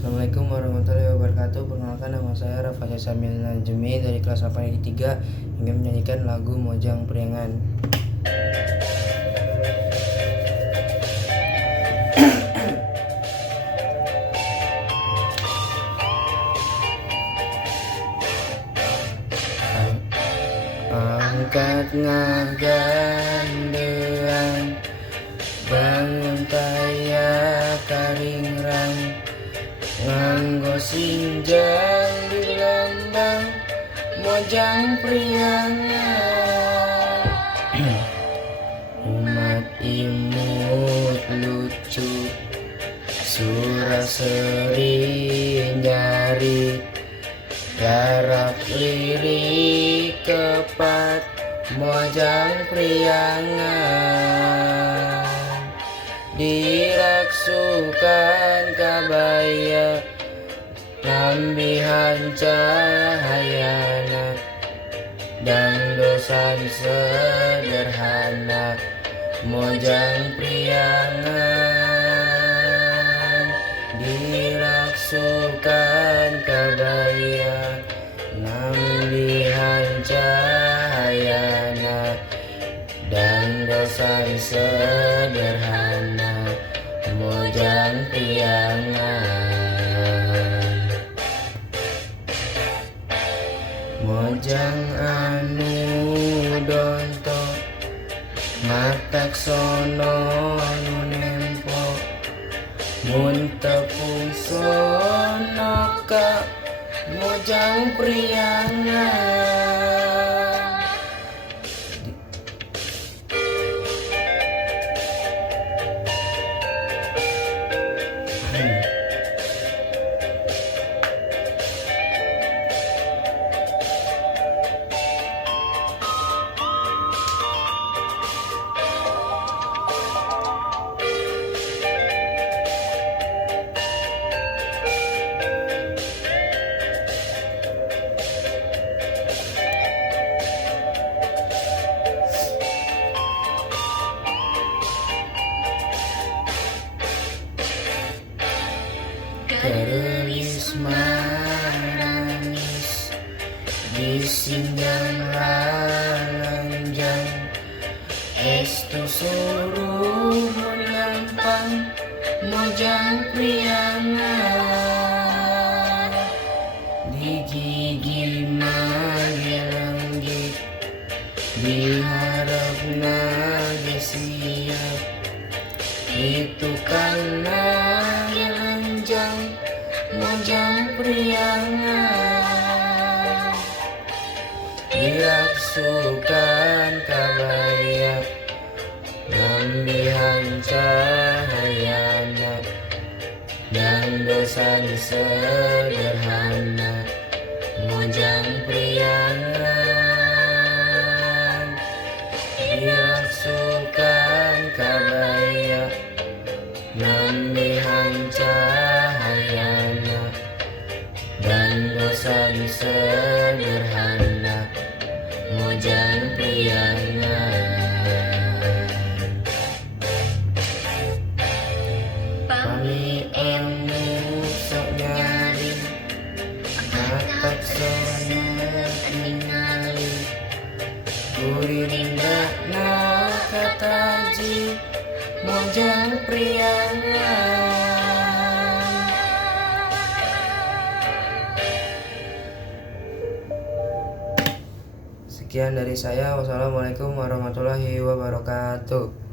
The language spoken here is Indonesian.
Assalamualaikum warahmatullahi wabarakatuh. Perkenalkan, nama saya Rafa Samil Najmi dari kelas 8 3 ingin menyanyikan lagu Mojang Priangan. Angkat ngagandean, bangun taya karingrang, nganggo sinjang di lambang Mojang Priangan. Umat imut lucu, suraseri nyari, garap lirik kepat Mojang Priangan. Diraksukan kabaya lambihan cahayana, dangdosan sederhana Mojang Priangan. Diraksukan kabaya lambihan cahayana, dangdosan sederhana Mojang Priangan. Mojang anu donto, matak sono anu nempo, mun tepung sono ka Mojang Priangan. Keris manis disinjang ranjang, estu suruh gampang Mojang Priangan. Di gigi magelanggit, diharap nage siap, itu kan nagelanjang Mojang Priangan. Diraksukan kabaya lambihan cahayana, dangdosan sederhana Mojang Priangan. Diraksukan kabaya lambihan cahayana, dangdosan sederhana Mojang Priangan. Pami emu sok nyari, matak sono ningali, kurinda na kataji Mojang Priangan. Sekian dari saya. Wassalamualaikum warahmatullahi wabarakatuh.